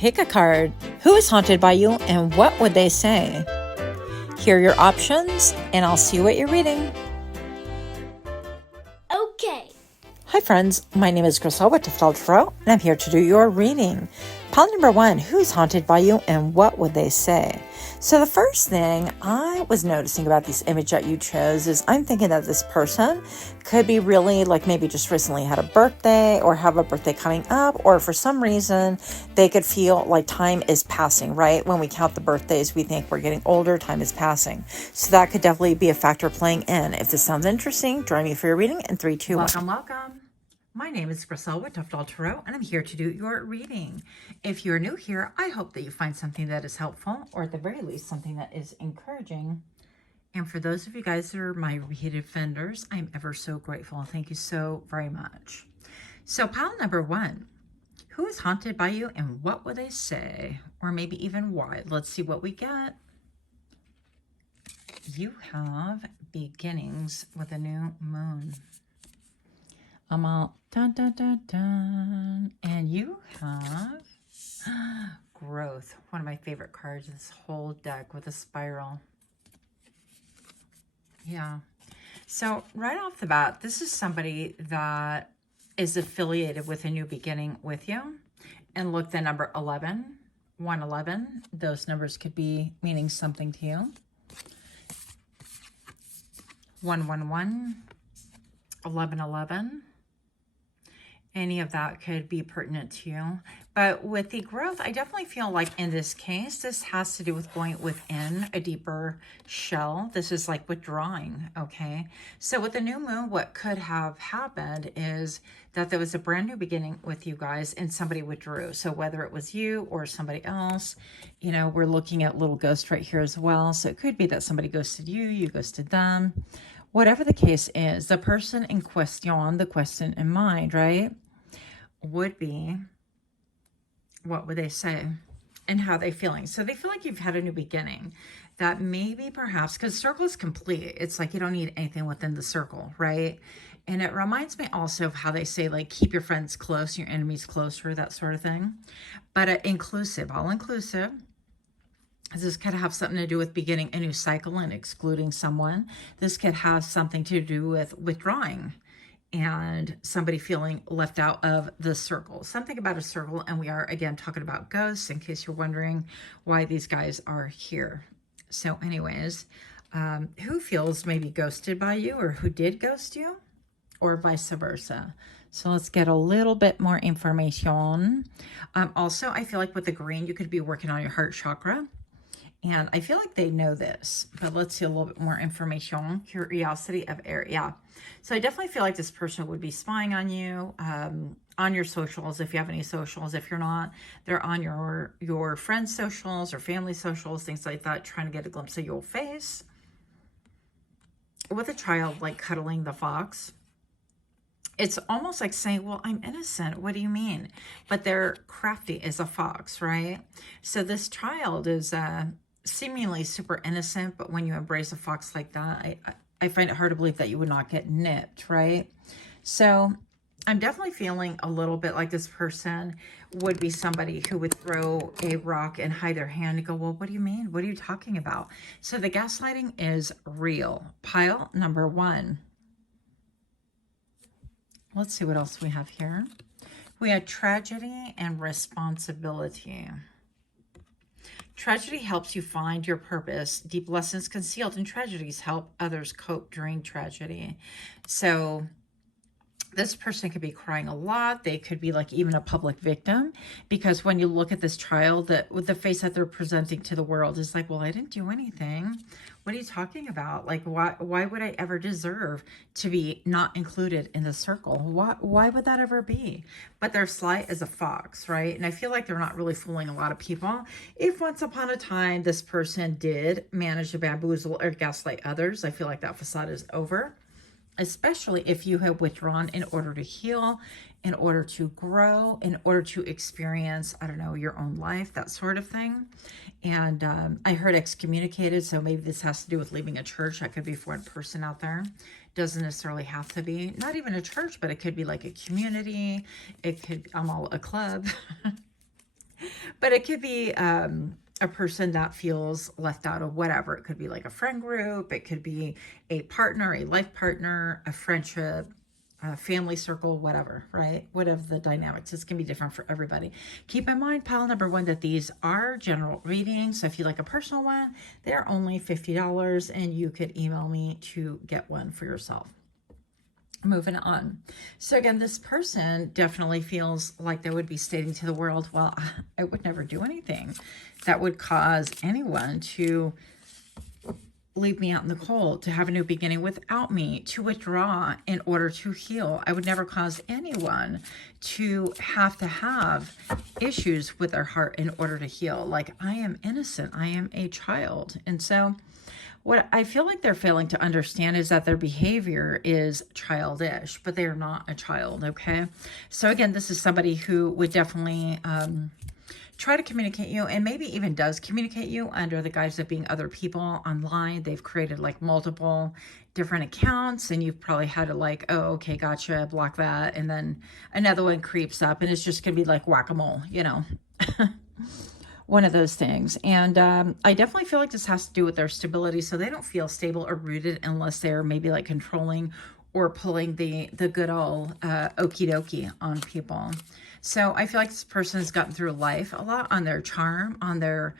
Pick a card. Who is haunted by you and what would they say? Here are your options and I'll see what you're reading. Okay. Hi friends, my name is Crystal with Toughdolltarot and I'm here to do your reading. Pile number 1, who's haunted by you and what would they say? So the first thing I was noticing about this image that you chose is I'm thinking that this person could be really like maybe just recently had a birthday or have a birthday coming up, or for some reason they could feel like time is passing, right? When we count the birthdays, we think we're getting older, time is passing. So that could definitely be a factor playing in. If this sounds interesting, join me for your reading in 3, 2, 1. Welcome. My name is Crystal with Toughdolltarot, and I'm here to do your reading. If you're new here, I hope that you find something that is helpful, or at the very least, something that is encouraging. And for those of you guys that are my repeated offenders, I'm ever so grateful. Thank you so very much. So pile number 1, who is haunted by you and what would they say? Or maybe even why? Let's see what we get. You have beginnings with a new moon. I'm all dun dun dun dun. And you have growth. One of my favorite cards in this whole deck with a spiral. Yeah. So right off the bat, this is somebody that is affiliated with a new beginning with you. And look, the number 11, 111, those numbers could be meaning something to you. 111, 1111. Any of that could be pertinent to you. But with the growth, I definitely feel like in this case, this has to do with going within a deeper shell. This is like withdrawing, okay? So with the new moon, what could have happened is that there was a brand new beginning with you guys and somebody withdrew. So whether it was you or somebody else, you know, we're looking at little ghost right here as well. So it could be that somebody ghosted you, you ghosted them. Whatever the case is, the person in question, the question in mind, right, would be, what would they say and how they feeling? So they feel like you've had a new beginning, that maybe perhaps, because circle is complete. It's like you don't need anything within the circle, right? And it reminds me also of how they say, like, keep your friends close, your enemies closer, that sort of thing. But inclusive, all inclusive. This could have something to do with beginning a new cycle and excluding someone. This could have something to do with withdrawing and somebody feeling left out of the circle. Something about a circle, and we are, again, talking about ghosts in case you're wondering why these guys are here. So anyways, who feels maybe ghosted by you or who did ghost you or vice versa? So let's get a little bit more information. Also, I feel like with the green, you could be working on your heart chakra. And I feel like they know this, but let's see a little bit more information. Curiosity of air, yeah. So I definitely feel like this person would be spying on you, on your socials, if you have any socials. If you're not, they're on your friends' socials or family socials, things like that, trying to get a glimpse of your face. With a child, like cuddling the fox. It's almost like saying, well, I'm innocent. What do you mean? But they're crafty as a fox, right? So this child is seemingly super innocent, but when you embrace a fox like that, I find it hard to believe that you would not get nipped, right? So I'm definitely feeling a little bit like this person would be somebody who would throw a rock and hide their hand and go, well, what do you mean? What are you talking about? So the gaslighting is real. Pile number 1. Let's see what else we have here. We have tragedy and responsibility. Tragedy helps you find your purpose. Deep lessons concealed in tragedies help others cope during tragedy. So this person could be crying a lot. They could be like even a public victim, because when you look at this child, that with the face that they're presenting to the world is like, well, I didn't do anything. What are you talking about? Like, why would I ever deserve to be not included in the circle? Why would that ever be? But they're sly as a fox, right? And I feel like they're not really fooling a lot of people. If once upon a time this person did manage to bamboozle or gaslight others, I feel like that facade is over. Especially if you have withdrawn in order to heal, in order to grow, in order to experience, I don't know, your own life, that sort of thing. And I heard excommunicated, so maybe this has to do with leaving a church. That could be for one person out there. Doesn't necessarily have to be, not even a church, but it could be like a community. It could, a club. But it could be a person that feels left out of whatever. It could be like a friend group. It could be a partner, a life partner, a friendship, a family circle, whatever, right? Whatever the dynamics, this can be different for everybody. Keep in mind, pile number one, that these are general readings. So if you like a personal one, they're only $50 and you could email me to get one for yourself. Moving on. So again, this person definitely feels like they would be stating to the world, well, I would never do anything that would cause anyone to leave me out in the cold, to have a new beginning without me, to withdraw in order to heal. I would never cause anyone to have issues with their heart in order to heal. Like, I am innocent. I am a child. And so what I feel like they're failing to understand is that their behavior is childish, but they are not a child, okay? So again, this is somebody who would definitely try to communicate you, and maybe even does communicate you under the guise of being other people online. They've created like multiple different accounts, and you've probably had to like, oh, okay, gotcha, block that. And then another one creeps up, and it's just going to be like whack-a-mole, you know? One of those things. And I definitely feel like this has to do with their stability. So they don't feel stable or rooted unless they're maybe like controlling or pulling the good old okie dokie on people. So I feel like this person has gotten through life a lot on their charm, on their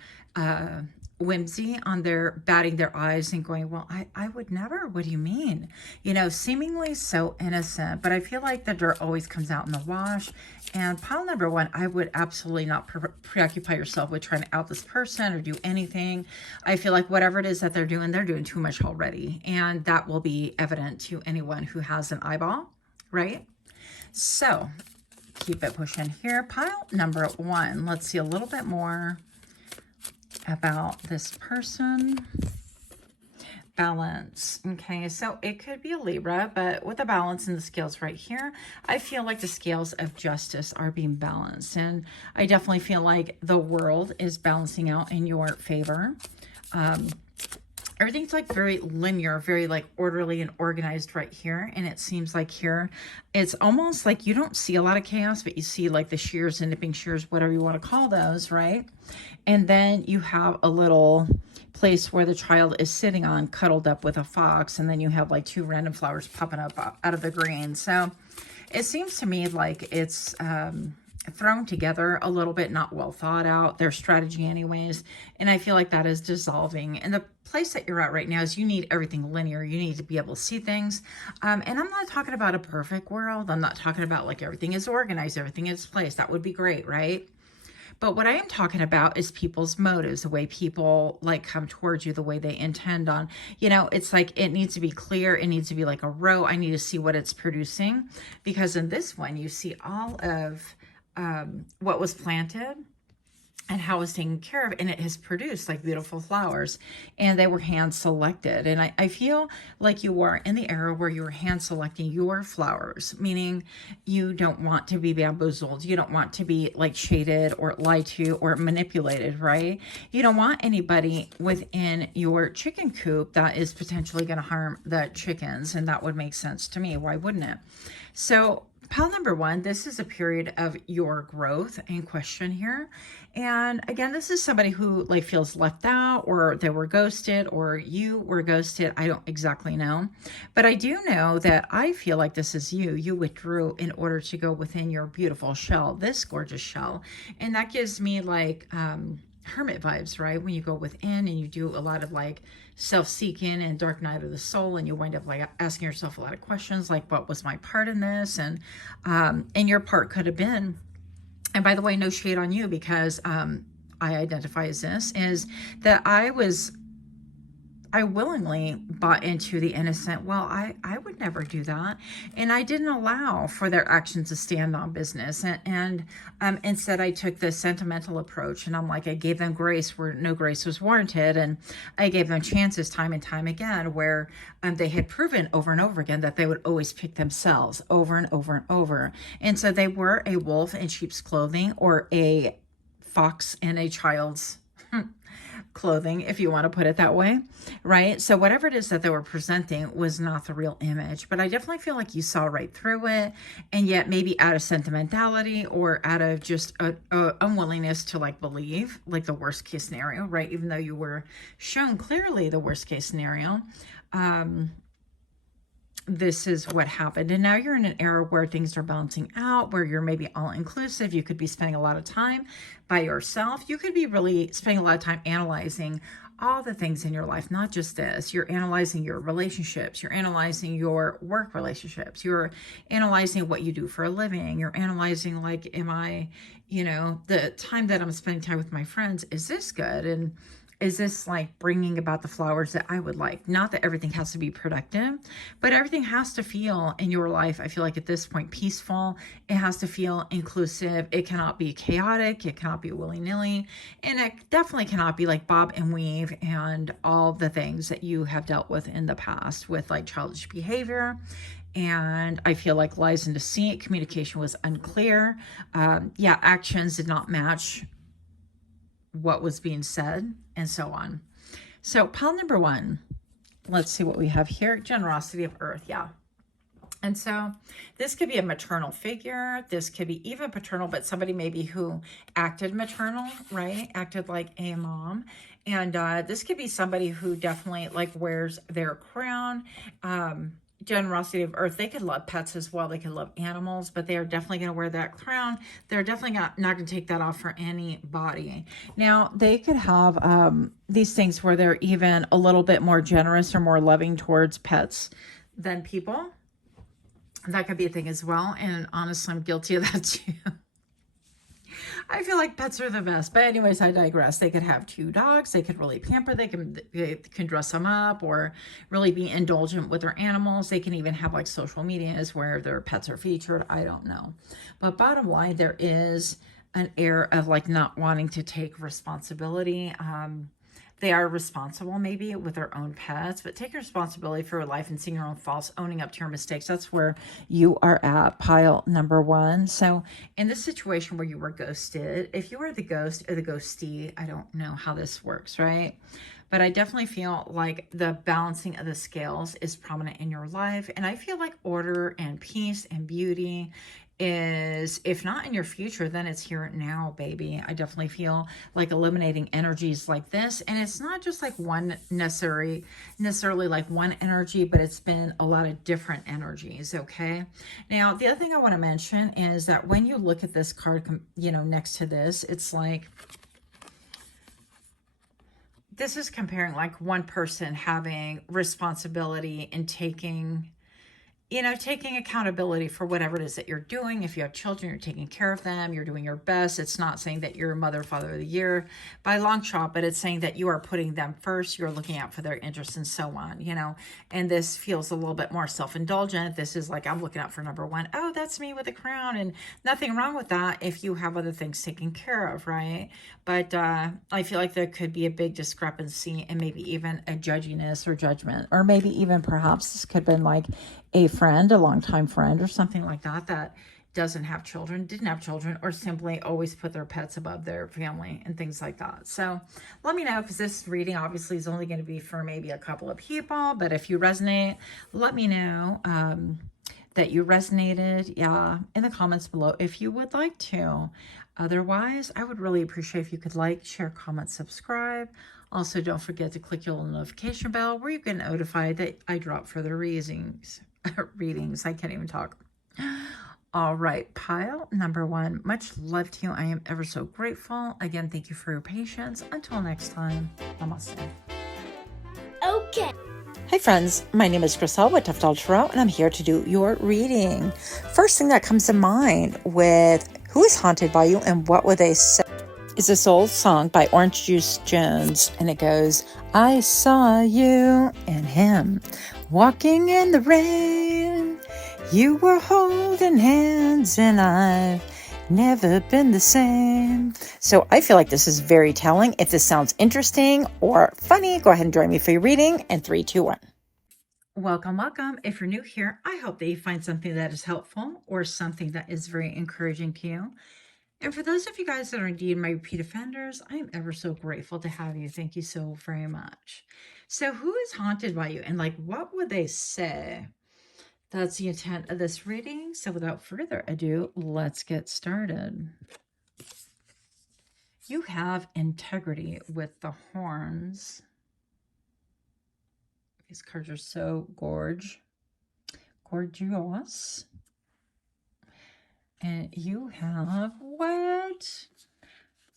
whimsy, on their batting their eyes and going, well, I would never. What do you mean? You know, seemingly so innocent, but I feel like the dirt always comes out in the wash. And pile number one, I would absolutely not preoccupy yourself with trying to out this person or do anything. I feel like whatever it is that they're doing too much already. And that will be evident to anyone who has an eyeball, right? So keep it pushing here. Pile number one, let's see a little bit more about this person. Balance. Okay, so it could be a Libra, but with the balance and the scales right here, I feel like the scales of justice are being balanced, and I definitely feel like the world is balancing out in your favor. Everything's like very linear, very like orderly and organized right here. And it seems like here, it's almost like you don't see a lot of chaos, but you see like the shears and nipping shears, whatever you want to call those, right? And then you have a little place where the child is sitting on, cuddled up with a fox. And then you have like two random flowers popping up out of the green. So it seems to me like it's thrown together a little bit, not well thought out, their strategy anyways. And I feel like that is dissolving. And the place that you're at right now is you need everything linear. You need to be able to see things. And I'm not talking about a perfect world. I'm not talking about like everything is organized, everything is placed. That would be great, right? But what I am talking about is people's motives, the way people like come towards you, the way they intend on, you know, it's like, it needs to be clear. It needs to be like a row. I need to see what it's producing, because in this one, you see all of what was planted and how it was taken care of, and it has produced like beautiful flowers, and they were hand selected. And I feel like you are in the era where you are hand selecting your flowers, meaning you don't want to be bamboozled. You don't want to be like shaded or lied to or manipulated, right? You don't want anybody within your chicken coop that is potentially going to harm the chickens. And that would make sense to me. Why wouldn't it? So pile number one, this is a period of your growth in question here. And again, this is somebody who like feels left out, or they were ghosted, or you were ghosted. I don't exactly know, but I do know that I feel like this is you. You withdrew in order to go within your beautiful shell, this gorgeous shell. And that gives me like hermit vibes, right? When you go within and you do a lot of like self-seeking and dark night of the soul, and you wind up like asking yourself a lot of questions like, what was my part in this? And your part could have been, and by the way, no shade on you, because I identify as this, is that I willingly bought into the innocent, well, I would never do that. And I didn't allow for their actions to stand on business. And instead I took the sentimental approach, and I'm like, I gave them grace where no grace was warranted. And I gave them chances time and time again where they had proven over and over again that they would always pick themselves over and over and over. And so they were a wolf in sheep's clothing, or a fox in a child's clothing, if you want to put it that way, right? So whatever it is that they were presenting was not the real image, but I definitely feel like you saw right through it, and yet maybe out of sentimentality or out of just a unwillingness to like believe like the worst case scenario, right? Even though you were shown clearly the worst case scenario, this is what happened. And now you're in an era where things are balancing out, where you're maybe all inclusive. You could be spending a lot of time by yourself. You could be really spending a lot of time analyzing all the things in your life, not just this. You're analyzing your relationships. You're analyzing your work relationships. You're analyzing what you do for a living. You're analyzing, like, am I, you know, the time that I'm spending time with my friends, is this good? And is this like bringing about the flowers that I would like? Not that everything has to be productive, but everything has to feel in your life, I feel like at this point, peaceful. It has to feel inclusive. It cannot be chaotic. It cannot be willy-nilly. And it definitely cannot be like bob and weave and all the things that you have dealt with in the past with like childish behavior. And I feel like lies and deceit, communication was unclear. Actions did not match what was being said, and so on. So pile number 1, let's see what we have here. Generosity of earth. Yeah. And so this could be a maternal figure. This could be even paternal, but somebody maybe who acted maternal, right? Acted like a mom. And this could be somebody who definitely like wears their crown. Generosity of earth. They could love pets as well. They could love animals, but they are definitely going to wear that crown. They're definitely not going to take that off for anybody. Now, they could have these things where they're even a little bit more generous or more loving towards pets than people. That could be a thing as well. And honestly, I'm guilty of that too. I feel like pets are the best. But anyways, I digress. They could have 2 dogs. They could really pamper. They can dress them up or really be indulgent with their animals. They can even have like social medias where their pets are featured. I don't know. But bottom line, there is an air of like not wanting to take responsibility. They are responsible maybe with their own pets, but taking responsibility for your life and seeing your own faults, owning up to your mistakes. That's where you are at pile number 1. So in this situation where you were ghosted, if you were the ghost or the ghostee, I don't know how this works, right? But I definitely feel like the balancing of the scales is prominent in your life. And I feel like order and peace and beauty is, if not in your future, then it's here now, baby. I definitely feel like eliminating energies like this. And it's not just like one necessarily like one energy, but it's been a lot of different energies, okay? Now, the other thing I want to mention is that when you look at this card, you know, next to this, it's like, this is comparing like one person having responsibility and taking accountability for whatever it is that you're doing. If you have children, you're taking care of them, you're doing your best. It's not saying that you're mother, father of the year by a long shot, but it's saying that you are putting them first. You're looking out for their interests and so on, you know, and this feels a little bit more self-indulgent. This is like, I'm looking out for number 1. Oh, that's me with a crown, and nothing wrong with that if you have other things taken care of, right? But I feel like there could be a big discrepancy and maybe even a judginess or judgment, or maybe even perhaps this could have been like a friend, a longtime friend or something like that, that didn't have children, or simply always put their pets above their family and things like that. So let me know, because this reading obviously is only going to be for maybe a couple of people, but if you resonate, let me know that you resonated, in the comments below if you would like to. Otherwise, I would really appreciate if you could like, share, comment, subscribe. Also, don't forget to click your little notification bell where you get notified that I drop further readings. I can't even talk. All right, pile number 1. Much love to you. I am ever so grateful. Again, thank you for your patience. Until next time, namaste. Okay. Hey friends, my name is Chriselle with Toughdolltarot, and I'm here to do your reading. First thing that comes to mind with who is haunted by you and what would they say is this old song by Orange Juice Jones, and it goes, I saw you and him walking in the rain. You were holding hands and I've never been the same. So I feel like this is very telling. If this sounds interesting or funny, go ahead and join me for your reading in 3, 2, 1. Welcome. If you're new here, I hope that you find something that is helpful or something that is very encouraging to you. And for those of you guys that are indeed my repeat offenders, I am ever so grateful to have you. Thank you so very much. So who is haunted by you? And like, what would they say? That's the intent of this reading. So without further ado, let's get started. You have integrity with the horns. These cards are so gorgeous. And you have what?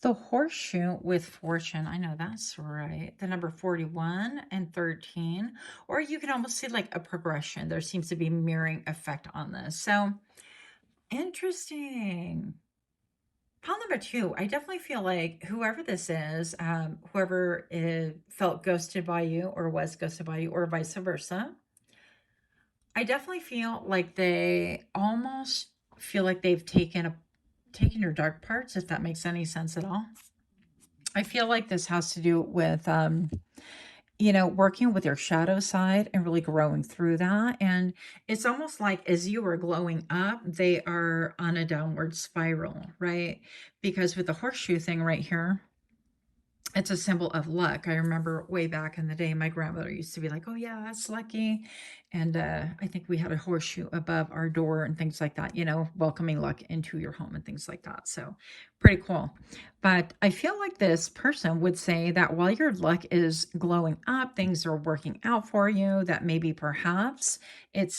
The horseshoe with fortune. I know that's right. The number 41 and 13. Or you can almost see like a progression. There seems to be mirroring effect on this. So interesting. Pile number 2, I definitely feel like whoever this is, whoever felt ghosted by you or was ghosted by you or vice versa, I definitely feel like they almost feel like they've taken your dark parts, if that makes any sense at all. I feel like this has to do with, working with your shadow side and really growing through that. And it's almost like as you are glowing up, they are on a downward spiral, right? Because with the horseshoe thing right here, it's a symbol of luck. I remember way back in the day, my grandmother used to be like, oh yeah, that's lucky. And I think we had a horseshoe above our door and things like that, welcoming luck into your home and things like that. So pretty cool. But I feel like this person would say that while your luck is glowing up, things are working out for you, that maybe perhaps it's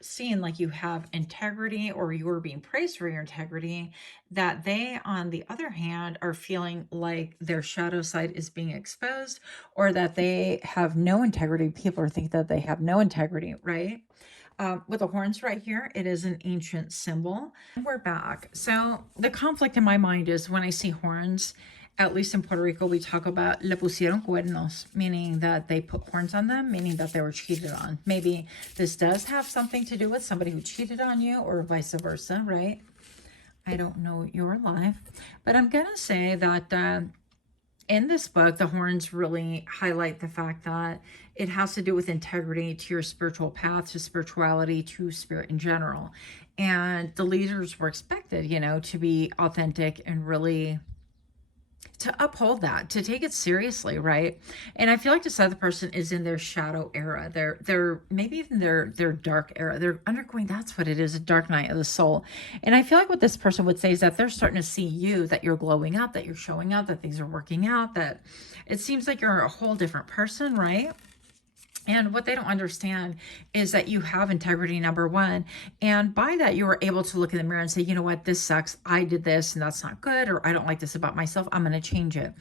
seen like you have integrity or you're being praised for your integrity, that they, on the other hand, are feeling like their shadow side is being exposed or that they have no integrity. People are thinking that they have no integrity, right? With the horns right here, it is an ancient symbol. We're back. So the conflict in my mind is when I see horns, at least in Puerto Rico, we talk about le pusieron cuernos, meaning that they put horns on them, meaning that they were cheated on. Maybe this does have something to do with somebody who cheated on you or vice versa, right? I don't know your life, but I'm going to say that in this book, the horns really highlight the fact that it has to do with integrity to your spiritual path, to spirituality, to spirit in general. And the leaders were expected, to be authentic and really to uphold that, to take it seriously, right? And I feel like this other person is in their shadow era. They're maybe even their dark era. They're undergoing, that's what it is, a dark night of the soul. And I feel like what this person would say is that they're starting to see you, that you're glowing up, that you're showing up, that things are working out, that it seems like you're a whole different person, right? And what they don't understand is that you have integrity, number one. And by that, you were able to look in the mirror and say, you know what, this sucks. I did this and that's not good. Or I don't like this about myself. I'm going to change it.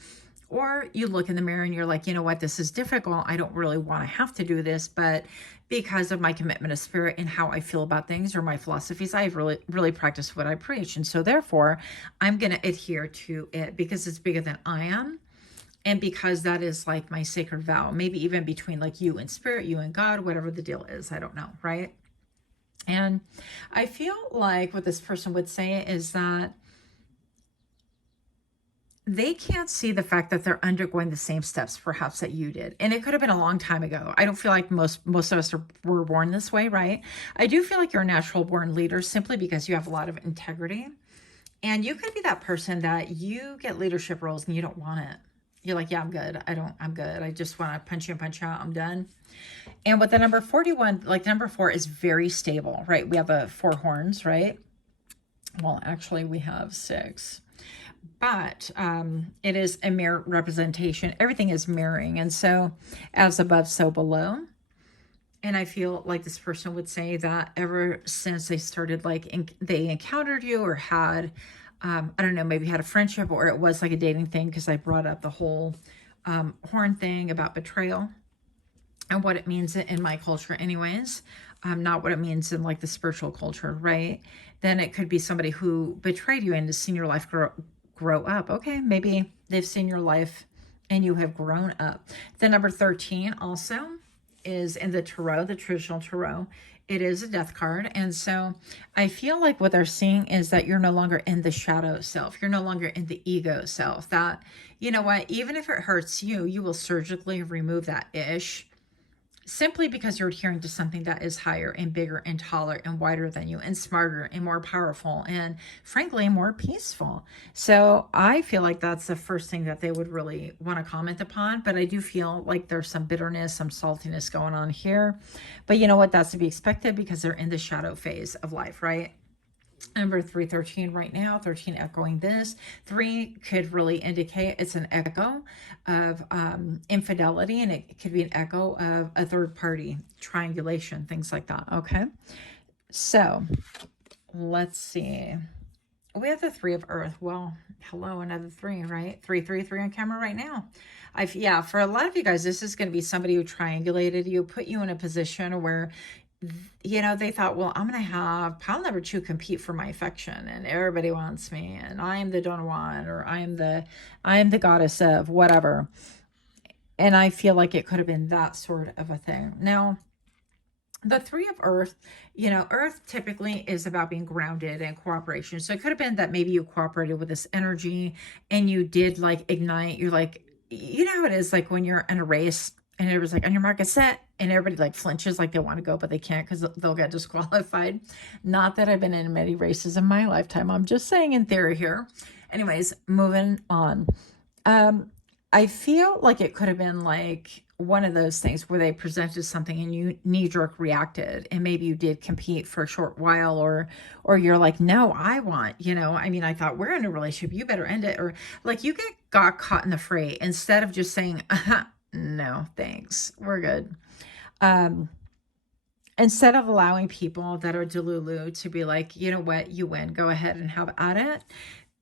Or you look in the mirror and you're like, you know what, this is difficult. I don't really want to have to do this. But because of my commitment of spirit and how I feel about things or my philosophies, I've really practiced what I preach. And so therefore, I'm going to adhere to it because it's bigger than I am. And because that is like my sacred vow, maybe even between like you and spirit, you and God, whatever the deal is, I don't know, right? And I feel like what this person would say is that they can't see the fact that they're undergoing the same steps perhaps that you did. And it could have been a long time ago. I don't feel like most of us were born this way, right? I do feel like you're a natural born leader simply because you have a lot of integrity. And you could be that person that you get leadership roles and you don't want it. You're like, yeah, I'm good. I'm good. I just want to punch in, punch out. I'm done. And with the number 41, like number 4 is very stable, right? We have 4 horns, right? Well, actually we have 6, but it is a mirror representation. Everything is mirroring. And so as above, so below. And I feel like this person would say that ever since they started, like they encountered you or had, I don't know, maybe had a friendship or it was like a dating thing, because I brought up the whole horn thing about betrayal and what it means in my culture anyways, not what it means in like the spiritual culture, right? Then it could be somebody who betrayed you and has seen your life grow up. Okay, maybe they've seen your life and you have grown up. The number 13 also is in the tarot, the traditional tarot. It is a death card. And so I feel like what they're seeing is that you're no longer in the shadow self. You're no longer in the ego self. That, you know what, even if it hurts you, you will surgically remove that ish simply because you're adhering to something that is higher and bigger and taller and wider than you and smarter and more powerful and frankly more peaceful. So I feel like that's the first thing that they would really want to comment upon. But I do feel like there's some bitterness, some saltiness going on here. But you know what? That's to be expected because they're in the shadow phase of life, right? Number 313 right now, 13 echoing this. 3 could really indicate it's an echo of infidelity, and it could be an echo of a third party, triangulation, things like that. Okay. So let's see. We have the 3 of Earth. Well, hello, another 3, right? 333 on camera right now. Yeah, for a lot of you guys, this is going to be somebody who triangulated you, put you in a position where they thought, well, I'm going to have pile number 2 compete for my affection, and everybody wants me, and I am the Don Juan, or I am the goddess of whatever. And I feel like it could have been that sort of a thing. Now, the 3 of Earth, Earth typically is about being grounded and cooperation. So it could have been that maybe you cooperated with this energy and you did like ignite. You're like, how it is like when you're in a race and it was like on your mark, get set, and everybody like flinches like they want to go, but they can't because they'll get disqualified. Not that I've been in many races in my lifetime. I'm just saying in theory here. Anyways, moving on. I feel like it could have been like one of those things where they presented something and you knee-jerk reacted, and maybe you did compete for a short while, or you're like, no, I want, I thought we're in a relationship, you better end it, or like you got caught in the fray instead of just saying, no, thanks, we're good. Instead of allowing people that are delulu to be like, you know what, you win, go ahead and have at it.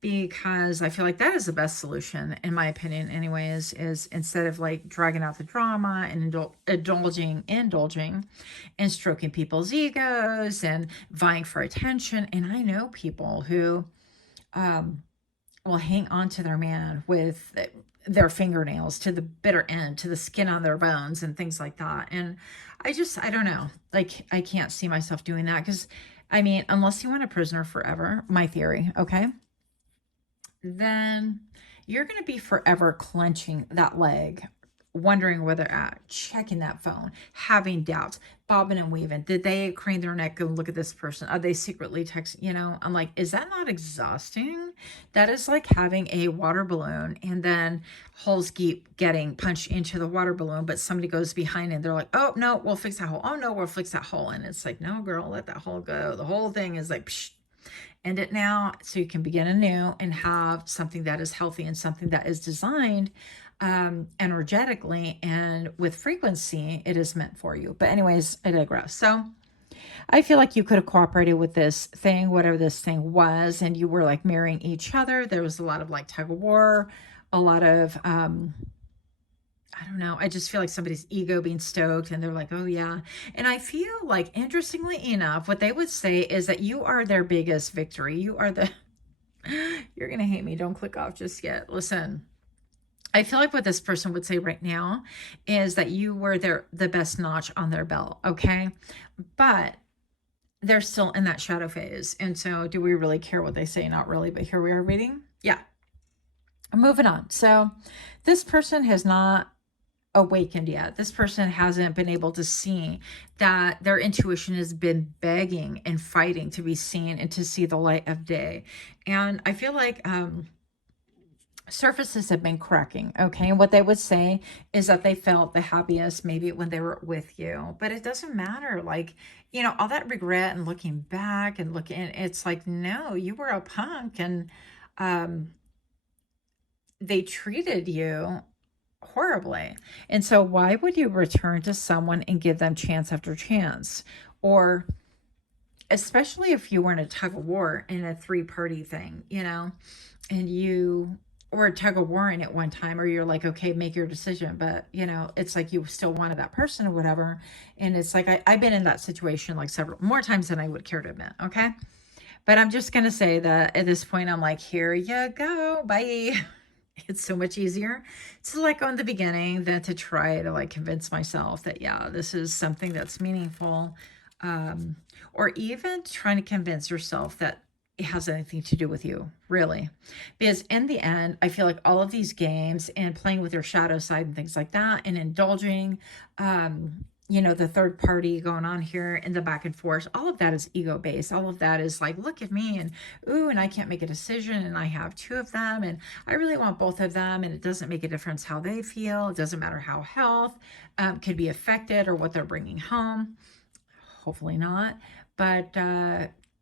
Because I feel like that is the best solution, in my opinion, anyways, is instead of like dragging out the drama and indulging and stroking people's egos and vying for attention. And I know people who will hang on to their man with their fingernails to the bitter end, to the skin on their bones and things like that. And I don't know, like, I can't see myself doing that because, unless you want a prisoner forever, my theory, okay? Then you're going to be forever clenching that leg, wondering where they're at, checking that phone, having doubts, bobbing and weaving. Did they crane their neck and look at this person? Are they secretly texting? I'm like, is that not exhausting? That is like having a water balloon and then holes keep getting punched into the water balloon, but somebody goes behind and they're like, oh, no, we'll fix that hole. Oh, no, we'll fix that hole. And it's like, no, girl, let that hole go. The whole thing is like, psh, end it now so you can begin anew and have something that is healthy and something that is designed energetically and with frequency it is meant for you. But anyways, I digress. So I feel like you could have cooperated with this thing, whatever this thing was, and you were like marrying each other. There was a lot of like tug of war, a lot of I don't know. I just feel like somebody's ego being stoked and they're like, oh yeah. And I feel like, interestingly enough, what they would say is that you are their biggest victory. You are you're going to hate me. Don't click off just yet. Listen, I feel like what this person would say right now is that you were the best notch on their belt. Okay. But they're still in that shadow phase. And so do we really care what they say? Not really, but here we are reading. Yeah. Moving on. So this person has not awakened yet. This person hasn't been able to see that their intuition has been begging and fighting to be seen and to see the light of day. And I feel like surfaces have been cracking. Okay. And what they would say is that they felt the happiest maybe when they were with you, but it doesn't matter. Like, all that regret and looking back and it's like, no, you were a punk and they treated you horribly. And so why would you return to someone and give them chance after chance? Or especially if you were in a tug of war in a 3-party thing, and you were a tug of war in at one time, or you're like, okay, make your decision. But, it's like you still wanted that person or whatever. And it's like, I've been in that situation like several more times than I would care to admit. Okay. But I'm just going to say that at this point, I'm like, here you go. Bye. It's so much easier to let go in the beginning than to try to like convince myself that, yeah, this is something that's meaningful. Or even trying to convince yourself that it has anything to do with you, really. Because in the end, I feel like all of these games and playing with your shadow side and things like that and indulging, you know, the third party going on here in the back and forth, all of that is ego based. All of that is like, look at me and ooh, and I can't make a decision and I have two of them and I really want both of them. And it doesn't make a difference how they feel. It doesn't matter how health could be affected or what they're bringing home. Hopefully not. But,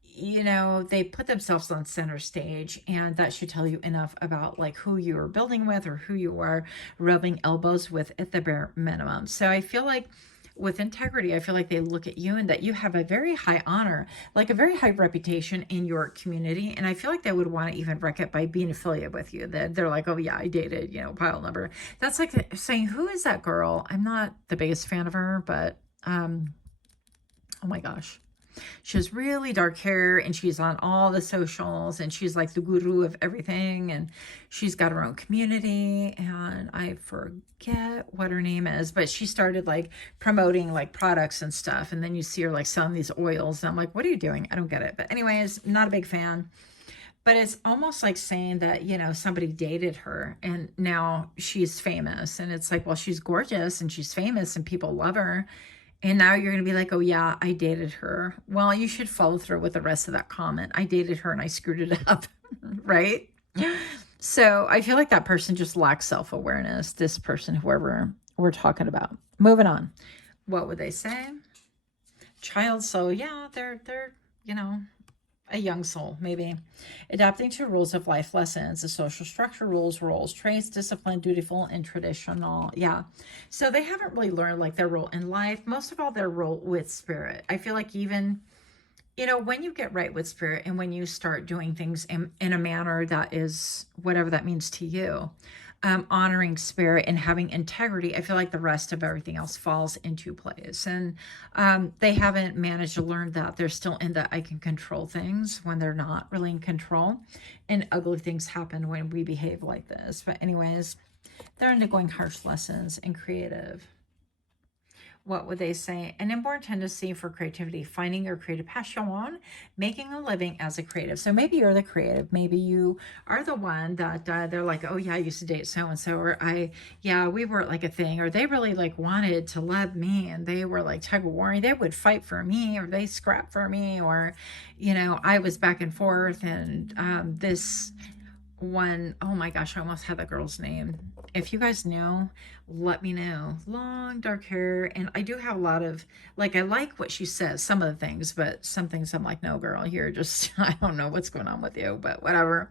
you know, they put themselves on center stage, and that should tell you enough about like who you are building with or who you are rubbing elbows with at the bare minimum. So I feel like with integrity, I feel like they look at you and that you have a very high honor, like a very high reputation in your community. And I feel like they would want to even wreck it by being affiliated with you. That they're like, oh yeah, I dated, you know, pile number. That's like saying, who is that girl? I'm not the biggest fan of her, but oh my gosh. She has really dark hair and she's on all the socials and she's like the guru of everything and she's got her own community and I forget what her name is, but she started like promoting like products and stuff, and then you see her like selling these oils and I'm like, what are you doing? I don't get it. But anyways, not a big fan. But it's almost like saying that, you know, somebody dated her and now she's famous, and it's like, well, she's gorgeous and she's famous and people love her. And now you're going to be like, oh, yeah, I dated her. Well, you should follow through with the rest of that comment. I dated her and I screwed it up, right? So I feel like that person just lacks self-awareness, this person, whoever we're talking about. Moving on. What would they say? Child soul. Yeah, they're you know, a young soul, maybe. Adapting to rules of life lessons, the social structure, rules, roles, traits, discipline, dutiful, and traditional. Yeah. So they haven't really learned like their role in life. Most of all, their role with spirit. I feel like even, you know, when you get right with spirit and when you start doing things in a manner that is whatever that means to you, honoring spirit and having integrity, I feel like the rest of everything else falls into place. And they haven't managed to learn that. They're still in that I can control things when they're not really in control. And ugly things happen when we behave like this. But anyways, they're undergoing harsh lessons and creative. What would they say? An inborn tendency for creativity, finding your creative passion, making a living as a creative. So maybe you're the creative. Maybe you are the one that they're like, oh yeah, I used to date so-and-so, or yeah, we were like a thing, or they really like wanted to love me and they were like tug of war. They would fight for me or they scrap for me, or, you know, I was back and forth. And this one, oh my gosh, I almost had the girl's name. If you guys know, let me know. Long dark hair, and I do have a lot of like, I like what she says, some of the things, but some things I'm like, no girl, you're just I don't know what's going on with you, but whatever.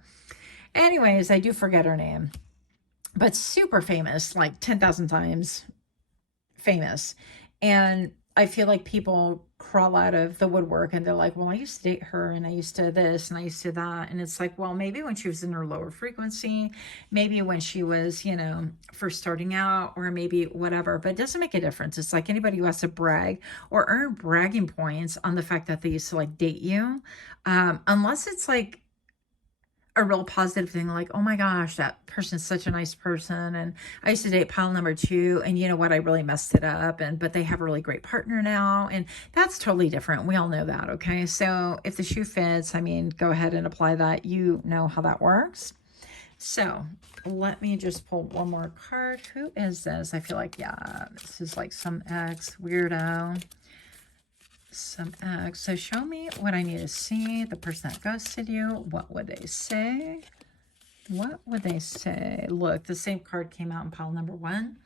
Anyways, I do forget her name, but super famous, like 10,000 times famous. And I feel like people crawl out of the woodwork and they're like, well, I used to date her and I used to this and I used to that. And it's like, well, maybe when she was in her lower frequency, maybe when she was, you know, first starting out, or maybe whatever, but it doesn't make a difference. It's like anybody who has to brag or earn bragging points on the fact that they used to like date you, unless it's like a real positive thing, like, oh my gosh, that person's such a nice person and I used to date pile number 2 and you know what, I really messed it up, and but they have a really great partner now, and that's totally different. We all know that. Okay, so if the shoe fits, I mean, go ahead and apply that. You know how that works. So let me just pull one more card. Who is this? I feel like, yeah, this is like some ex weirdo. Some X. So show me what I need to see. The person that ghosted you, what would they say? What would they say? Look, the same card came out in pile number 1.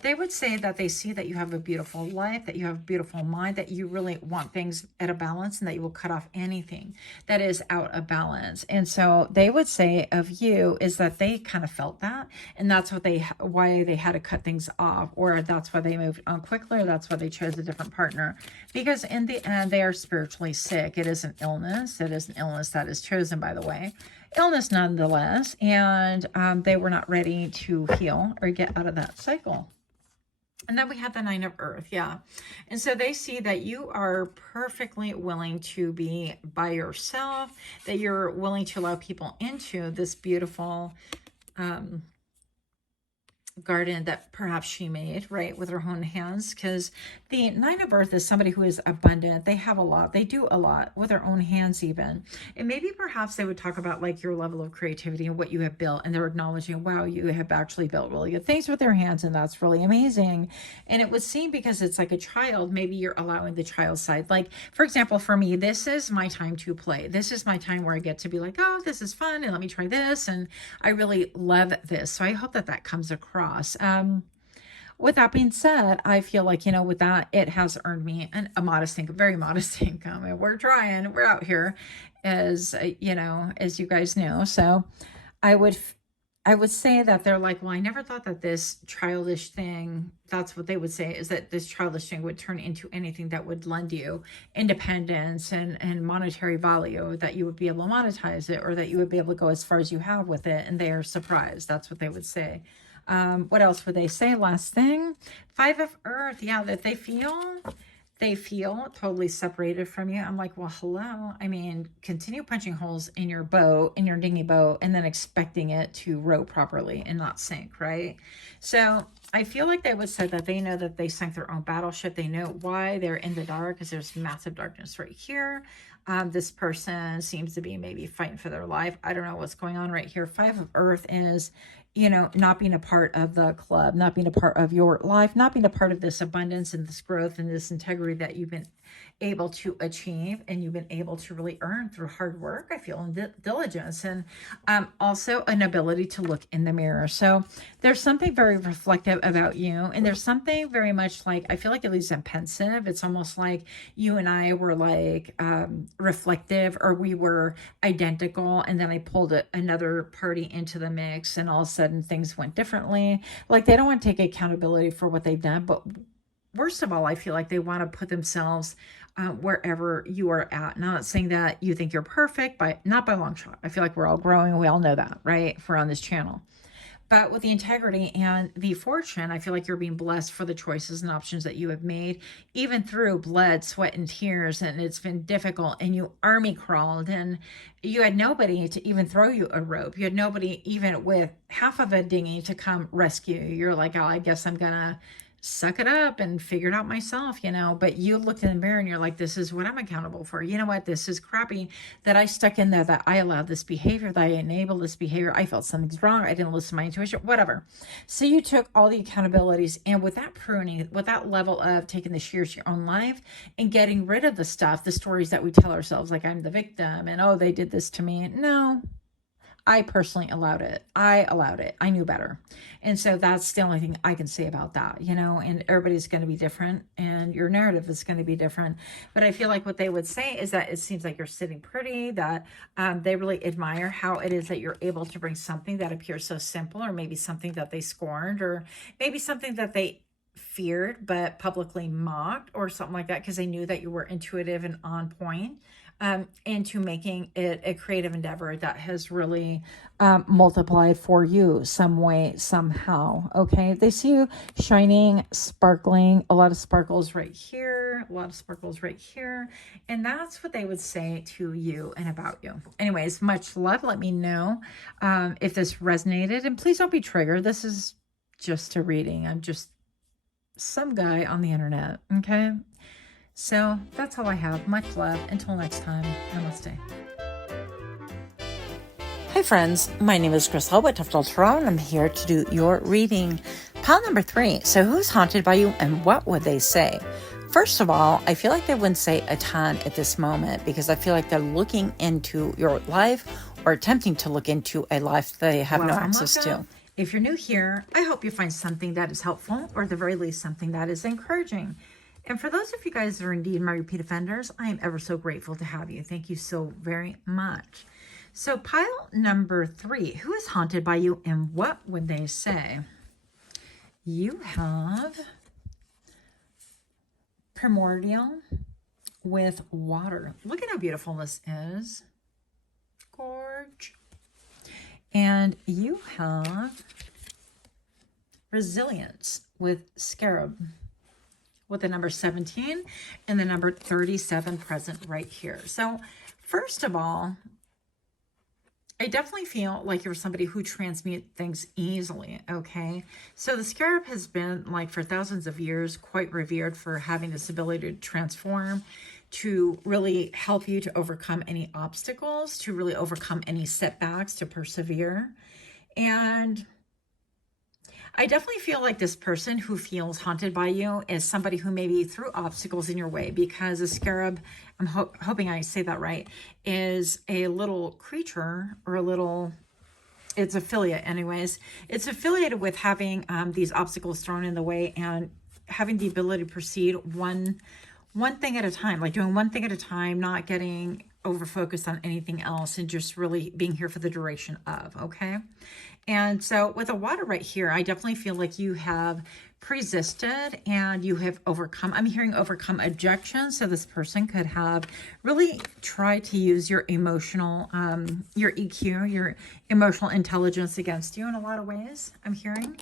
They would say that they see that you have a beautiful life, that you have a beautiful mind, that you really want things at a balance, and that you will cut off anything that is out of balance. And so they would say of you is that they kind of felt that, and that's what why they had to cut things off, or that's why they moved on quickly, or that's why they chose a different partner, because in the end they are spiritually sick. It is an illness. It is an illness that is chosen, by the way. Illness nonetheless, and they were not ready to heal or get out of that cycle. And then we have the 9 of Earth, yeah. And so they see that you are perfectly willing to be by yourself, that you're willing to allow people into this beautiful garden that perhaps she made, right, with her own hands, because the Nine of Earth is somebody who is abundant. They have a lot. They do a lot with their own hands even. And maybe perhaps they would talk about like your level of creativity and what you have built, and they're acknowledging, wow, you have actually built really good things with their hands, and that's really amazing. And it would seem, because it's like a child, maybe you're allowing the child side. Like, for example, for me, this is my time to play. This is my time where I get to be like, oh, this is fun, and let me try this, and I really love this. So I hope that that comes across. With that being said, I feel like, you know, with that, it has earned me a modest income, very modest income. And we're trying, we're out here, as you know, as you guys know. So I would say that they're like, well, I never thought that this childish thing, that's what they would say, is that this childish thing would turn into anything that would lend you independence and monetary value, that you would be able to monetize it, or that you would be able to go as far as you have with it. And they are surprised. That's what they would say. What else would they say? Last thing, Five of Earth. Yeah, that they feel totally separated from you. I'm like, well, hello. I mean, continue punching holes in your boat, in your dinghy boat, and then expecting it to row properly and not sink, right? So I feel like they would say that they know that they sank their own battleship. They know why they're in the dark, because there's massive darkness right here. This person seems to be maybe fighting for their life. I don't know what's going on right here. Five of Earth is, you know, not being a part of the club, not being a part of your life, not being a part of this abundance and this growth and this integrity that you've been able to achieve, and you've been able to really earn through hard work, I feel, and diligence, and also an ability to look in the mirror. So there's something very reflective about you, and there's something very much like, I feel like it leaves them pensive. It's almost like you and I were like reflective, or we were identical, and then I pulled another party into the mix, and all of a sudden things went differently. Like, they don't want to take accountability for what they've done, but worst of all, I feel like they want to put themselves wherever you are at. Not saying that you think you're perfect, but not by a long shot. I feel like we're all growing. We all know that, right? If we're on this channel. But with the integrity and the fortune, I feel like you're being blessed for the choices and options that you have made, even through blood, sweat, and tears. And it's been difficult, and you army crawled, and you had nobody to even throw you a rope. You had nobody even with half of a dinghy to come rescue you. You're like, oh, I guess I'm gonna suck it up and figure it out myself, you know. But you looked in the mirror and you're like, this is what I'm accountable for. You know what? This is crappy that I stuck in there, that I allowed this behavior, that I enabled this behavior. I felt something's wrong. I didn't listen to my intuition, whatever. So you took all the accountabilities, and with that pruning, with that level of taking the shears to your own life and getting rid of the stuff, the stories that we tell ourselves, like I'm the victim and, oh, they did this to me. No, I personally allowed it. I allowed it. I knew better. And so that's the only thing I can say about that, you know, and everybody's going to be different, and your narrative is going to be different. But I feel like what they would say is that it seems like you're sitting pretty, that they really admire how it is that you're able to bring something that appears so simple, or maybe something that they scorned, or maybe something that they feared but publicly mocked, or something like that, because they knew that you were intuitive and on point. Into making it a creative endeavor that has really multiplied for you some way, somehow. Okay, they see you shining, sparkling, a lot of sparkles right here, a lot of sparkles right here, and that's what they would say to you and about you. Anyways, much love. Let me know if this resonated, and please don't be triggered. This is just a reading. I'm just some guy on the internet. Okay. So that's all I have. Much love. Until next time. Namaste. Hi friends, my name is Chris Hull with Toughdolltarot, and I'm here to do your reading. Pile number 3. So who's haunted by you, and what would they say? First of all, I feel like they wouldn't say a ton at this moment, because I feel like they're looking into your life, or attempting to look into a life they have no access to. If you're new here, I hope you find something that is helpful, or at the very least something that is encouraging. And for those of you guys that are indeed my repeat offenders, I am ever so grateful to have you. Thank you so very much. So pile number 3, who is haunted by you, and what would they say? You have Primordial with water. Look at how beautiful this is. Gorge. And you have Resilience with Scarab, with the number 17 and the number 37 present right here. So first of all, I definitely feel like you're somebody who transmutes things easily, okay? So the scarab has been, like, for thousands of years, quite revered for having this ability to transform, to really help you to overcome any obstacles, to really overcome any setbacks, to persevere. And I definitely feel like this person who feels haunted by you is somebody who maybe threw obstacles in your way, because a scarab, I'm hoping I say that right, is a little creature, or a little, it's affiliate anyways. It's affiliated with having these obstacles thrown in the way and having the ability to proceed one thing at a time, like doing one thing at a time, not getting over focused on anything else, and just really being here for the duration of, okay? And so with the water right here, I definitely feel like you have persisted and you have overcome, I'm hearing overcome objections. So this person could have really tried to use your emotional, your EQ, your emotional intelligence against you in a lot of ways, I'm hearing.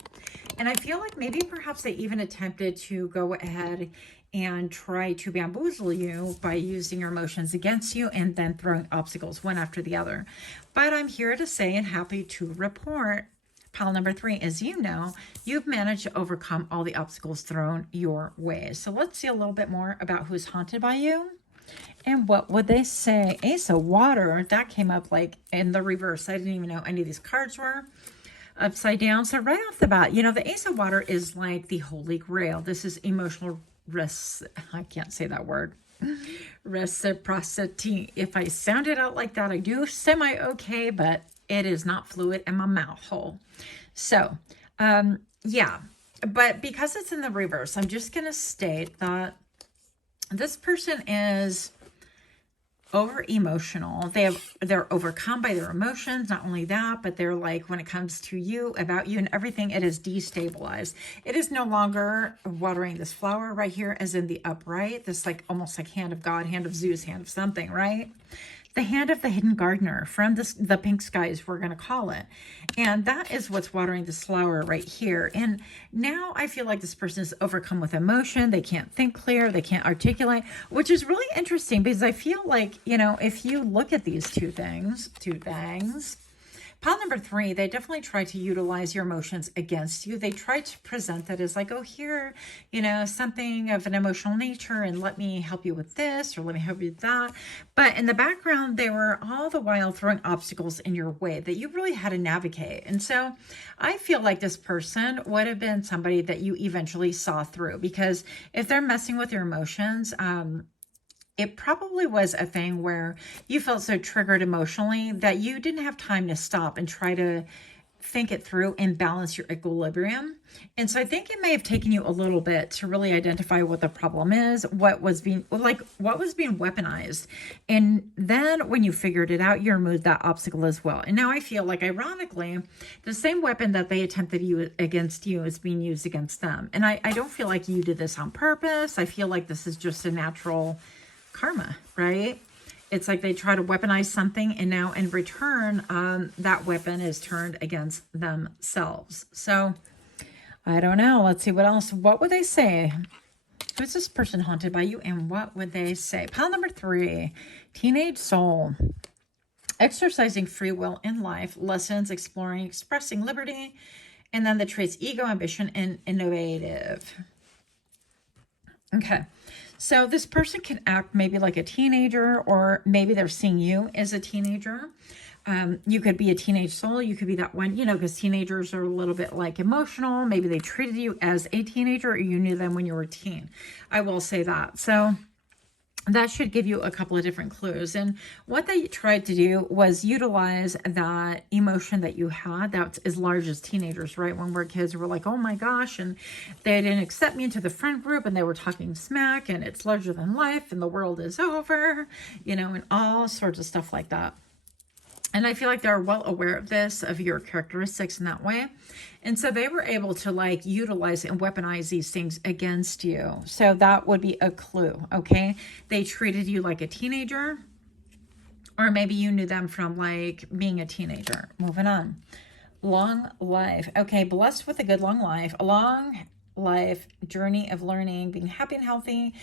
And I feel like maybe perhaps they even attempted to go ahead and try to bamboozle you by using your emotions against you and then throwing obstacles one after the other. But I'm here to say and happy to report, pile number 3, as you know, you've managed to overcome all the obstacles thrown your way. So let's see a little bit more about who's haunted by you. And what would they say? Ace of Water, that came up like in the reverse. I didn't even know any of these cards were upside down. So right off the bat, you know, the Ace of Water is like the Holy Grail. This is emotional I can't say that word. Reciprocity. If I sound it out like that, I do semi-okay, but it is not fluid in my mouth hole. So, yeah. But because it's in the reverse, I'm just going to state that this person is over emotional. They're overcome by their emotions. Not only that, but they're like, when it comes to you, about you and everything, it is destabilized. It is no longer watering this flower right here, as in the upright, this like almost like hand of God, hand of Zeus, hand of something, right? The hand of the hidden gardener from the pink skies, we're going to call it. And that is what's watering this flower right here. And now I feel like this person is overcome with emotion. They can't think clear. They can't articulate, which is really interesting, because I feel like, you know, if you look at these two things, pile number 3, they definitely try to utilize your emotions against you. They try to present that as like, oh, here, you know, something of an emotional nature, and let me help you with this, or let me help you with that. But in the background, they were all the while throwing obstacles in your way that you really had to navigate. And so I feel like this person would have been somebody that you eventually saw through, because if they're messing with your emotions, it probably was a thing where you felt so triggered emotionally that you didn't have time to stop and try to think it through and balance your equilibrium. And so I think it may have taken you a little bit to really identify what the problem is, what was being weaponized. And then when you figured it out, you removed that obstacle as well. And now I feel like, ironically, the same weapon that they attempted against you is being used against them. And I don't feel like you did this on purpose. I feel like this is just a natural karma, right? It's like they try to weaponize something, and now in return, that weapon is turned against themselves. So I don't know. Let's see what else. What would they say? Who's this person haunted by you, and what would they say? Pile number 3, teenage soul. Exercising free will in life, lessons, exploring, expressing liberty, and then the traits ego, ambition, and innovative. Okay. So this person can act maybe like a teenager, or maybe they're seeing you as a teenager. You could be a teenage soul. You could be that one, you know, because teenagers are a little bit like emotional. Maybe they treated you as a teenager, or you knew them when you were a teen. I will say that. So that should give you a couple of different clues. And what they tried to do was utilize that emotion that you had that's as large as teenagers, right? When we're kids, we're like, oh my gosh, and they didn't accept me into the friend group, and they were talking smack, and it's larger than life, and the world is over, you know, and all sorts of stuff like that. And I feel like they're well aware of this, of your characteristics in that way. And so they were able to like utilize and weaponize these things against you. So that would be a clue, okay? They treated you like a teenager, or maybe you knew them from like being a teenager. Moving on. Long life. Okay, blessed with a good long life. A long life journey of learning, being happy and healthy,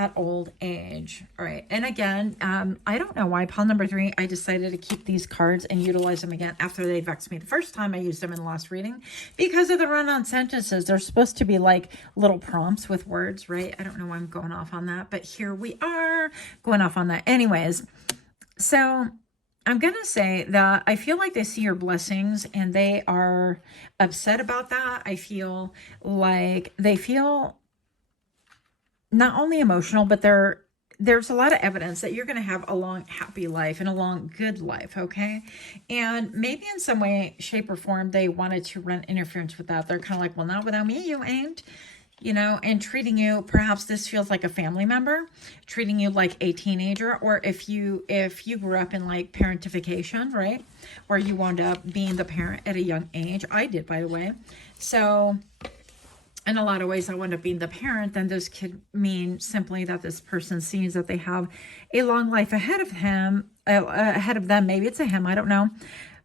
at old age. All right. And again, I don't know why pile number 3, I decided to keep these cards and utilize them again after they vexed me the first time I used them in the last reading because of the run-on sentences. They're supposed to be like little prompts with words, right? I don't know why I'm going off on that, but here we are going off on that. Anyways, so I'm going to say that I feel like they see your blessings and they are upset about that. I feel like they feel not only emotional, but there's a lot of evidence that you're going to have a long, happy life and a long, good life, okay? And maybe in some way, shape, or form, they wanted to run interference with that. They're kind of like, well, not without me, you ain't, you know, and treating you, perhaps this feels like a family member, treating you like a teenager, or if you grew up in like parentification, right? Where you wound up being the parent at a young age. I did, by the way. So in a lot of ways, I wound up being the parent, then this could mean simply that this person sees that they have a long life ahead of them. Maybe it's a him, I don't know.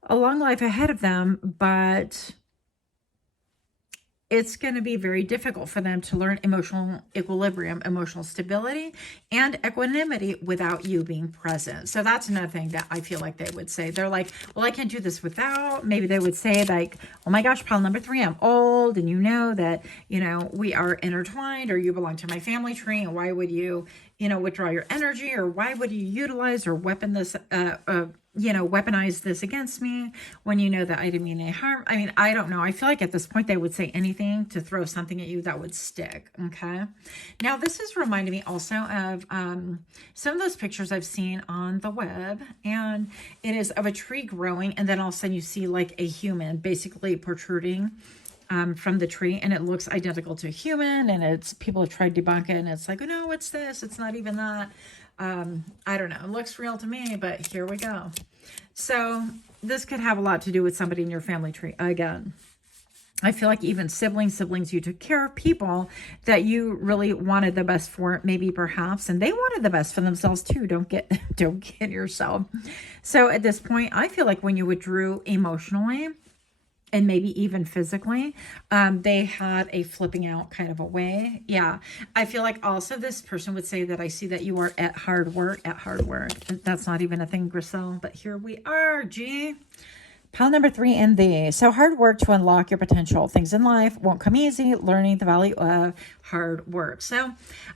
A long life ahead of them, but it's going to be very difficult for them to learn emotional equilibrium, emotional stability, and equanimity without you being present. So that's another thing that I feel like they would say. They're like, well, I can't do this without. Maybe they would say like, oh my gosh, pile number 3, I'm old. And you know that, you know, we are intertwined, or you belong to my family tree. And why would you, you know, withdraw your energy, or why would you utilize or weaponize this against me when you know that I didn't mean any harm? I mean, I don't know. I feel like at this point they would say anything to throw something at you that would stick. Okay. Now this is reminding me also of some of those pictures I've seen on the web, and it is of a tree growing, and then all of a sudden you see like a human basically protruding from the tree, and it looks identical to a human, and it's, people have tried to debunk it, and it's like, oh no, what's this? It's not even that. I don't know. It looks real to me, but here we go. So this could have a lot to do with somebody in your family tree. Again, I feel like even siblings, you took care of people that you really wanted the best for, maybe perhaps, and they wanted the best for themselves too. Don't get yourself. So at this point, I feel like when you withdrew emotionally, and maybe even physically, they had a flipping out kind of a way. Yeah. I feel like also this person would say that I see that you are at hard work. That's not even a thing, Griselle, but here we are, G. Pile number 3 in the, so hard work to unlock your potential. Things in life won't come easy. Learning the value of hard work. So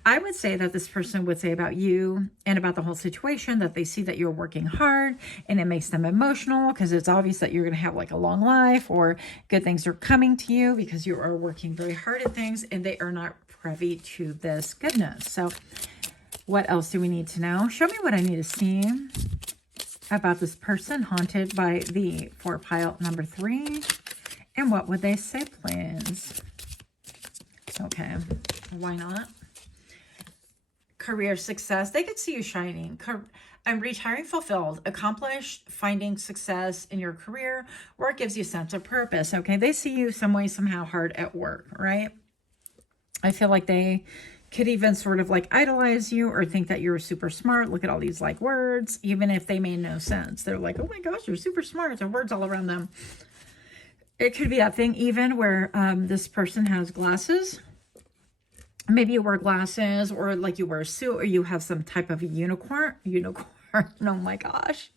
I would say that this person would say about you and about the whole situation that they see that you're working hard, and it makes them emotional because it's obvious that you're going to have like a long life, or good things are coming to you because you are working very hard at things, and they are not privy to this goodness. So what else do we need to know? Show me what I need to see about this person haunted by the 4 pile number 3. And what would they say, please? Okay, why not? Career success. They could see you shining. I'm retiring fulfilled, accomplished, finding success in your career. Work gives you a sense of purpose. Okay, they see you some way, somehow hard at work, right? I feel like they could even sort of like idolize you or think that you're super smart. Look at all these like words, even if they made no sense. They're like, oh my gosh, you're super smart. There are words all around them. It could be that thing even where this person has glasses. Maybe you wear glasses, or like you wear a suit, or you have some type of a unicorn. Oh my gosh.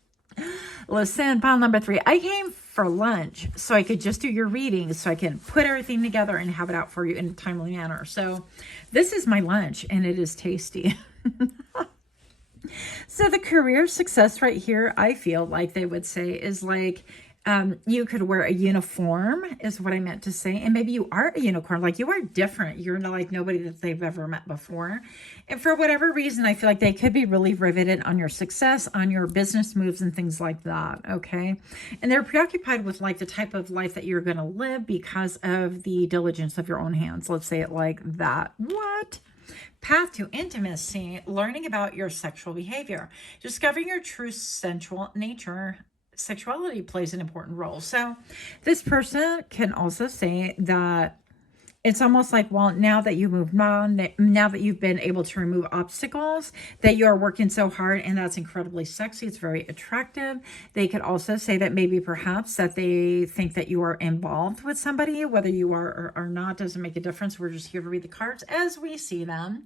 Listen, pile number 3. I came for lunch so I could just do your readings, so I can put everything together and have it out for you in a timely manner. So this is my lunch, and it is tasty. So the career success right here, I feel like they would say is like, you could wear a uniform is what I meant to say. And maybe you are a unicorn, like you are different. You're not like nobody that they've ever met before. And for whatever reason, I feel like they could be really riveted on your success, on your business moves and things like that. Okay. And they're preoccupied with like the type of life that you're going to live because of the diligence of your own hands. Let's say it like that. What? Path to intimacy, learning about your sexual behavior, discovering your true sensual nature. Sexuality plays an important role. So this person can also say that it's almost like, well, now that you moved on, now that you've been able to remove obstacles, that you are working so hard, and that's incredibly sexy. It's very attractive. They could also say that maybe perhaps that they think that you are involved with somebody, whether you are or are not, doesn't make a difference. We're just here to read the cards as we see them.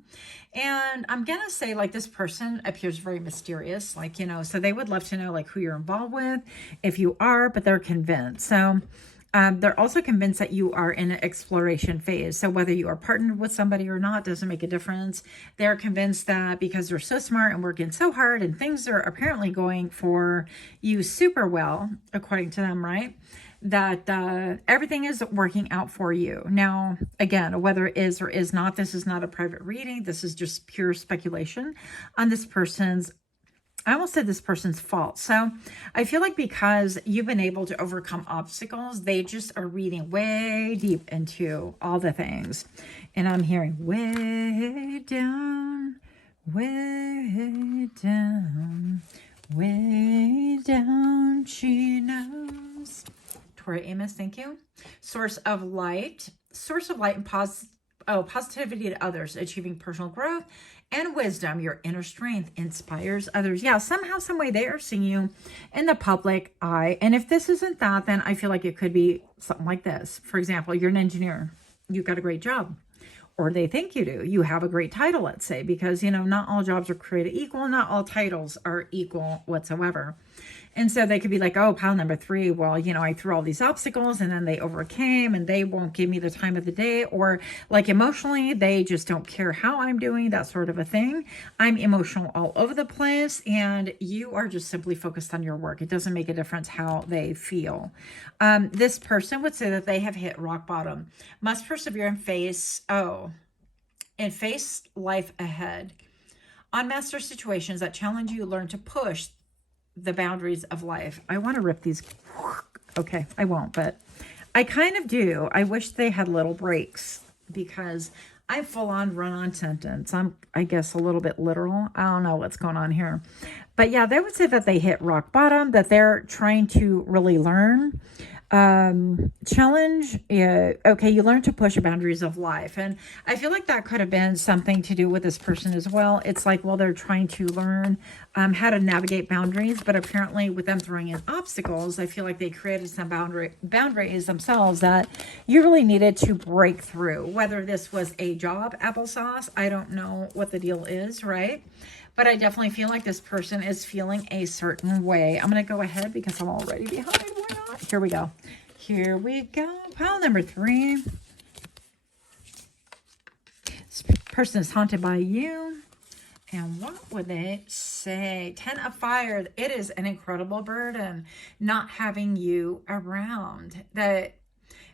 And I'm going to say, like, this person appears very mysterious, like, you know, so they would love to know, like, who you're involved with, if you are, but they're convinced. So they're also convinced that you are in an exploration phase. So whether you are partnered with somebody or not doesn't make a difference. They're convinced that because they're so smart and working so hard and things are apparently going for you super well, according to them, right? That everything is working out for you. Now, again, whether it is or is not, this is not a private reading. This is just pure speculation on this person's, I almost said this person's fault. So I feel like because you've been able to overcome obstacles, they just are reading way deep into all the things. And I'm hearing way down, way down, way down, she knows. Tora Amos, thank you. Source of light and positivity to others, achieving personal growth and wisdom. Your inner strength inspires others. Yeah, somehow, some way they are seeing you in the public eye. And if this isn't that, then I feel like it could be something like this. For example, you're an engineer. You've got a great job. Or they think you do. You have a great title, let's say, because, you know, not all jobs are created equal. Not all titles are equal whatsoever. And so they could be like, oh, pile number 3, well, you know, I threw all these obstacles and then they overcame and they won't give me the time of the day. Or like emotionally, they just don't care how I'm doing, that sort of a thing. I'm emotional all over the place and you are just simply focused on your work. It doesn't make a difference how they feel. This person would say that they have hit rock bottom, must persevere and face life ahead. Unmaster situations that challenge you, learn to push the boundaries of life. I want to rip these. Okay, I won't, but I kind of do. I wish they had little breaks because I'm full on run on sentence. I'm, I guess, a little bit literal. I don't know what's going on here. But yeah, they would say that they hit rock bottom, that they're trying to really learn. Challenge. Okay, you learn to push the boundaries of life. And I feel like that could have been something to do with this person as well. It's like, well, they're trying to learn how to navigate boundaries, but apparently with them throwing in obstacles, I feel like they created some boundaries themselves that you really needed to break through. Whether this was a job, applesauce, I don't know what the deal is, right? But I definitely feel like this person is feeling a certain way. I'm going to go ahead because I'm already behind. Why not? Here we go. Here we go. Pile number 3. This person is haunted by you. And what would they say? 10 of Fire. It is an incredible burden not having you around. That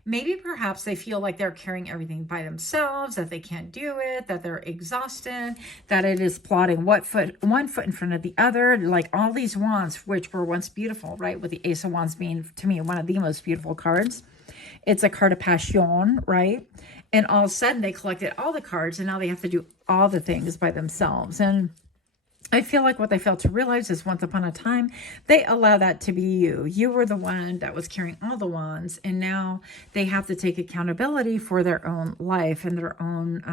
maybe perhaps they feel like they're carrying everything by themselves, that they can't do it, that they're exhausted, that it is plotting one foot in front of the other, like all these wands, which were once beautiful, right? With the Ace of Wands being, to me, one of the most beautiful cards. It's a card of passion, right? And all of a sudden they collected all the cards and now they have to do all the things by themselves. And I feel like what they failed to realize is once upon a time, they allow that to be you. You were the one that was carrying all the wands, and now they have to take accountability for their own life and their own,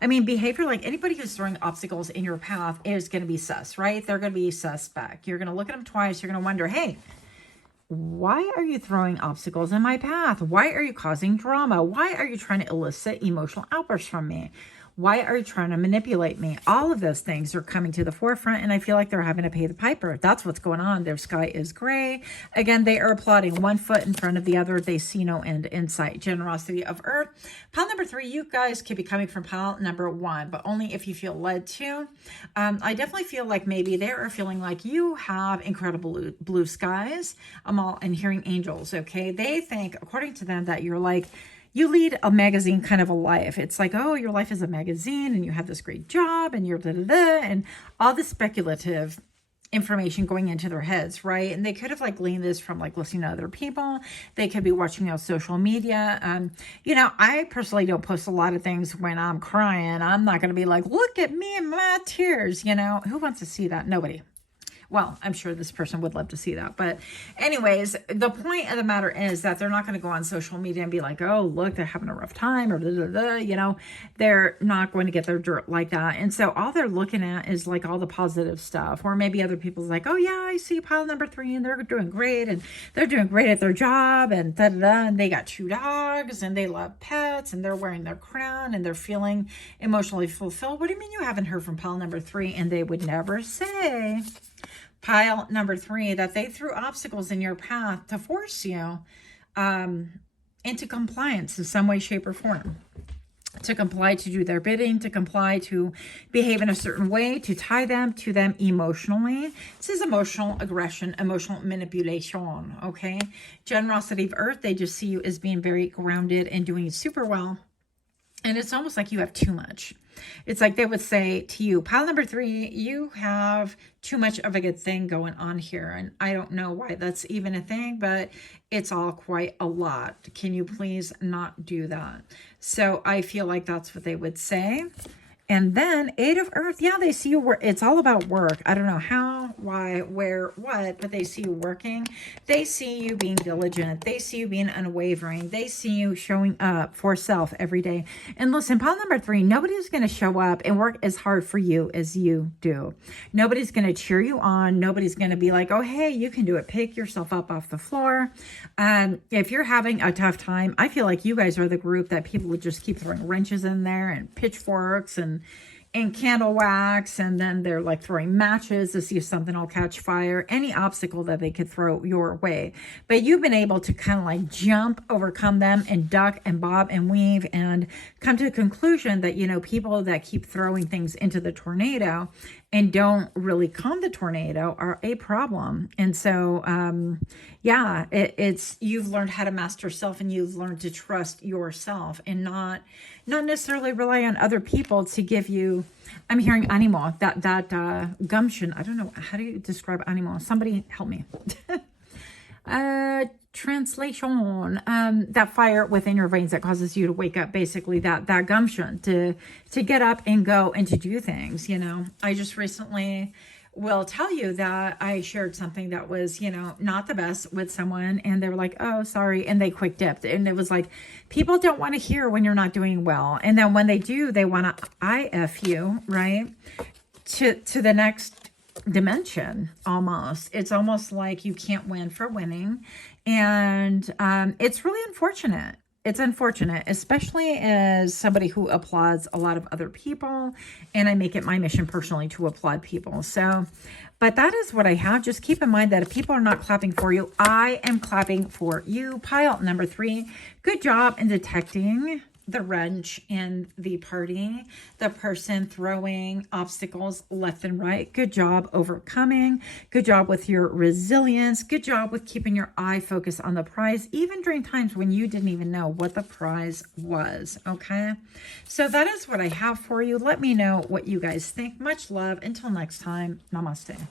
I mean, behavior. Like anybody who's throwing obstacles in your path is going to be sus, right? They're going to be suspect. You're going to look at them twice. You're going to wonder, hey, why are you throwing obstacles in my path? Why are you causing drama? Why are you trying to elicit emotional outbursts from me? Why are you trying to manipulate me? All of those things are coming to the forefront, and I feel like they're having to pay the piper. That's what's going on. Their sky is gray. Again, they are plotting one foot in front of the other. They see no end in sight. Generosity of Earth. Pile number 3, you guys could be coming from pile number 1, but only if you feel led to. I definitely feel like maybe they are feeling like you have incredible blue skies. And hearing angels, okay? They think, according to them, that you're like, you lead a magazine kind of a life. It's like, oh, your life is a magazine and you have this great job and you're and all this speculative information going into their heads, right? And they could have like gleaned this from like listening to other people. They could be watching on social media. You know, I personally don't post a lot of things when I'm crying. I'm not going to be like, look at me and my tears. You know, who wants to see that? Nobody. Well, I'm sure this person would love to see that. But anyways, the point of the matter is that they're not going to go on social media and be like, oh, look, they're having a rough time or blah, blah, blah, you know, they're not going to get their dirt like that. And so all they're looking at is like all the positive stuff, or maybe other people's like, oh yeah, I see pile number 3 and they're doing great and they're doing great at their job and da da da, and they got 2 dogs and they love pets and they're wearing their crown and they're feeling emotionally fulfilled. What do you mean you haven't heard from pile number 3? And they would never say, pile number 3, that they threw obstacles in your path to force you into compliance in some way, shape, or form. To comply, to do their bidding, to comply, to behave in a certain way, to tie them to them emotionally. This is emotional aggression, emotional manipulation, okay? Generosity of earth, they just see you as being very grounded and doing super well. And it's almost like you have too much. It's like they would say to you, pile number 3, you have too much of a good thing going on here. And I don't know why that's even a thing, but it's all quite a lot. Can you please not do that? So I feel like that's what they would say. And then 8 of earth, yeah, they see you work. It's all about work. I don't know how, why, where, what, but they see you working. They see you being diligent. They see you being unwavering. They see you showing up for self every day. And listen, pile number 3, nobody's going to show up and work as hard for you as you do. Nobody's going to cheer you on. Nobody's going to be like, oh, hey, you can do it. Pick yourself up off the floor. If you're having a tough time, I feel like you guys are the group that people would just keep throwing wrenches in there and pitchforks and candle wax, and then they're like throwing matches to see if something will catch fire, any obstacle that they could throw your way. But you've been able to kind of like jump, overcome them, and duck and bob and weave and come to a conclusion that, you know, people that keep throwing things into the tornado and don't really calm the tornado are a problem. And so, yeah, it's you've learned how to master self, and you've learned to trust yourself and not necessarily rely on other people to give you. I'm hearing animal, that gumption. I don't know, how do you describe animal? Somebody help me. Translation, that fire within your veins that causes you to wake up, basically that gumption to get up and go and to do things. You know, I just recently will tell you that I shared something that was, you know, not the best with someone, and they were like, oh, sorry, and they quick dipped. And it was like, people don't want to hear when you're not doing well, and then when they do, they want to IF you, right, to the next dimension. Almost, it's almost like you can't win for winning, and it's really unfortunate. It's unfortunate, especially as somebody who applauds a lot of other people, and I make it my mission personally to applaud people. So, but that is what I have. Just keep in mind that if people are not clapping for you, I am clapping for you. Pile number 3, good job in detecting the wrench in the party, the person throwing obstacles left and right. Good job overcoming. Good job with your resilience. Good job with keeping your eye focused on the prize, even during times when you didn't even know what the prize was. Okay, so that is what I have for you. Let me know what you guys think. Much love. Until next time, namaste.